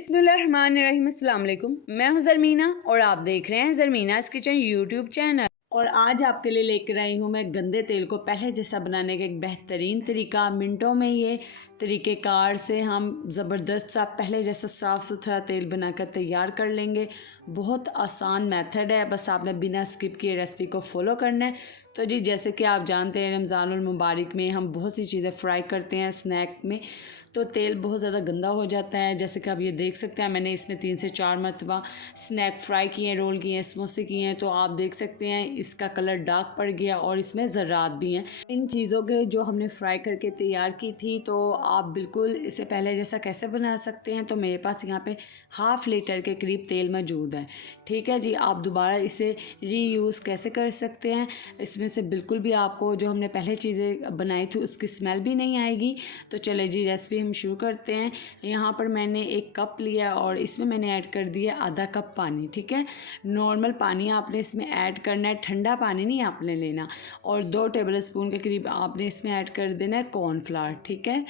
बिस्मिल्लाहिर्रहमानिर्रहीम, अस्सलाम वालेकुम। मैं हूं ज़रमीना और आप देख रहे हैं ज़रमीनास किचन यूट्यूब चैनल। और आज आपके लिए लेकर आई हूं मैं गंदे तेल को पहले जैसा बनाने का एक बेहतरीन तरीका। मिनटों में ये तरीक़ेकार से हम ज़बरदस्त सा पहले जैसा साफ़ सुथरा तेल बनाकर तैयार कर लेंगे। बहुत आसान मेथड है, बस आपने बिना स्किप किए रेसिपी को फॉलो करना है। तो जी, जैसे कि आप जानते हैं रमज़ानुल मुबारक में हम बहुत सी चीज़ें फ्राई करते हैं स्नैक में, तो तेल बहुत ज़्यादा गंदा हो जाता है। जैसे कि आप ये देख सकते हैं, मैंने इसमें 3 से 4 मरतबा स्नैक फ्राई किए हैं, रोल किए हैं, समोसे किए हैं। तो आप देख सकते हैं इसका कलर डार्क पड़ गया और इसमें ज़र्रात भी हैं। इन चीज़ों के जो हमने फ्राई करके तैयार की थी, तो आप बिल्कुल इसे पहले जैसा कैसे बना सकते हैं। तो मेरे पास यहाँ पे हाफ़ लीटर के करीब तेल मौजूद है। ठीक है जी, आप दोबारा इसे रीयूज़ कैसे कर सकते हैं। इसमें से बिल्कुल भी आपको जो हमने पहले चीज़ें बनाई थी उसकी स्मेल भी नहीं आएगी। तो चले जी, रेसिपी हम शुरू करते हैं। यहाँ पर मैंने एक कप लिया और इसमें मैंने ऐड कर दिया आधा कप पानी। ठीक है, नॉर्मल पानी आपने इसमें ऐड करना है, ठंडा पानी नहीं आपने लेना। और 2 टेबलस्पून के करीब आपने इसमें ऐड कर देना है कॉर्नफ्लावर। ठीक है,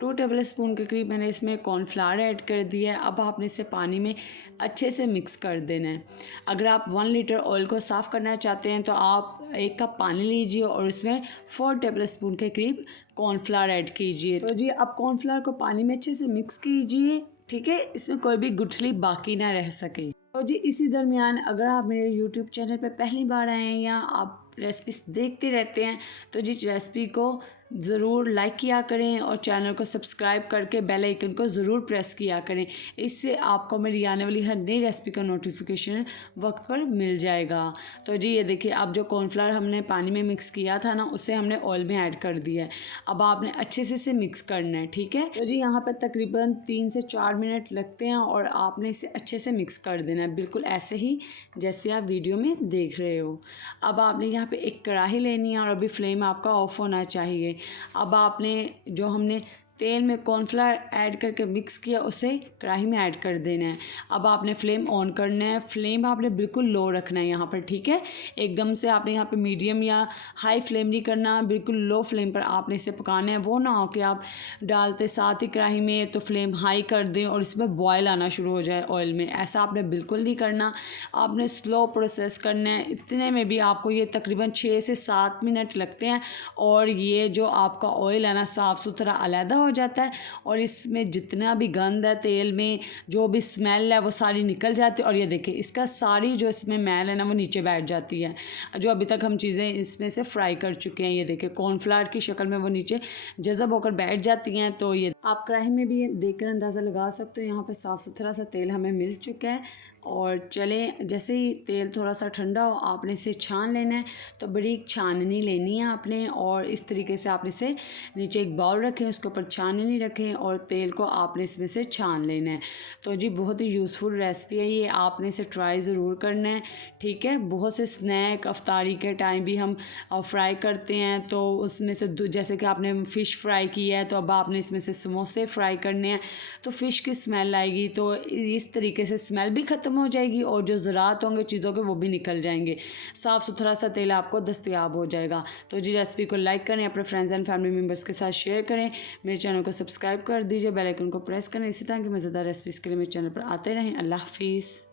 2 टेबलस्पून के करीब मैंने इसमें कॉर्नफ्लावर ऐड कर दिया है। अब आपने इसे पानी में अच्छे से मिक्स कर देना है। अगर आप 1 लीटर ऑयल को साफ़ करना चाहते हैं तो आप 1 कप पानी लीजिए और इसमें 4 टेबलस्पून के करीब कॉर्नफ्लावर ऐड कीजिए। तो जी, अब कॉर्नफ्लावर को पानी में अच्छे से मिक्स कीजिए। ठीक है, इसमें कोई भी गुठली बाकी ना रह सके। तो जी, इसी दरमियान अगर आप मेरे यूट्यूब चैनल पर पहली बार आए हैं या आप रेसिपीज देखते रहते हैं, तो जी रेसिपी को ज़रूर लाइक किया करें और चैनल को सब्सक्राइब करके बेल आइकन को ज़रूर प्रेस किया करें। इससे आपको मेरी आने वाली हर नई रेसिपी का नोटिफिकेशन वक्त पर मिल जाएगा। तो जी ये देखिए, अब जो कॉर्नफ्लावर हमने पानी में मिक्स किया था ना, उसे हमने ऑयल में ऐड कर दिया है। अब आपने अच्छे से इसे मिक्स करना है। ठीक है, तो जी यहाँ पर तकरीबन 3 से 4 मिनट लगते हैं और आपने इसे अच्छे से मिक्स कर देना है, बिल्कुल ऐसे ही जैसे आप वीडियो में देख रहे हो। अब आपने यहाँ पे एक कढ़ाई लेनी है और अभी फ्लेम आपका ऑफ होना चाहिए। अब आपने जो हमने तेल में कॉर्नफ्लावर ऐड करके मिक्स किया उसे कढ़ाई में ऐड कर देना है। अब आपने फ्लेम ऑन करना है, फ्लेम आपने बिल्कुल लो रखना है यहाँ पर। ठीक है, एकदम से आपने यहाँ पे मीडियम या हाई फ्लेम नहीं करना, बिल्कुल लो फ्लेम पर आपने इसे पकाना है। वो ना हो कि आप डालते साथ ही कढ़ाई में तो फ्लेम हाई कर दें और इसमें बॉयल आना शुरू हो जाए ऑयल में। ऐसा आपने बिल्कुल नहीं करना, आपने स्लो प्रोसेस करना है। इतने में भी आपको ये तकरीबन 6 से 7 मिनट लगते हैं और ये जो आपका ऑयल है ना साफ़ सुथरा अलहदा हो जाता है और इसमें जितना भी गंद है तेल में, जो भी स्मेल है वो सारी निकल जाती है। और ये देखिए, इसका सारी जो इसमें मैल है ना वो नीचे बैठ जाती है, जो अभी तक हम चीज़ें इसमें से फ्राई कर चुके हैं। ये देखिए, कॉर्नफ्लावर की शक्ल में वो नीचे जज़ब होकर बैठ जाती हैं। तो ये आप कढ़ाई में भी देखकर अंदाज़ा लगा सकते हो, यहाँ पे साफ़ सुथरा सा तेल हमें मिल चुका है। और चलें, जैसे ही तेल थोड़ा सा ठंडा हो आपने इसे छान लेना है। तो बड़ी छाननी लेनी है आपने और इस तरीके से आपने इसे नीचे एक बाउल रखें, उसके ऊपर छाननी रखें और तेल को आपने इसमें से छान लेना है। तो जी बहुत ही यूज़फुल रेसिपी है ये, आपने इसे ट्राई ज़रूर करना है। ठीक है, बहुत से स्नैक अफ्तारी के टाइम भी हम फ्राई करते हैं, तो उसमें से जैसे कि आपने फ़िश फ्राई की है तो अब आपने इसमें से समोसे फ्राई करने हैं, तो फ़िश की स्मेल आएगी। तो इस तरीके से स्मेल भी ख़त्म हो जाएगी और जो ज़रात होंगे चीज़ों के वो भी निकल जाएंगे, साफ़ सुथरा सा तेल आपको दस्तयाब हो जाएगा। तो जी रेसिपी को लाइक करें, अपने फ्रेंड्स एंड फैमिली मेम्बर्स के साथ शेयर करें, मेरे चैनल को सब्सक्राइब कर दीजिए, बेल आइकन को प्रेस करें। इसी तरह की मज़ेदार रेसिपीज़ के लिए मेरे चैनल पर आते रहें। अल्लाह हाफिज़।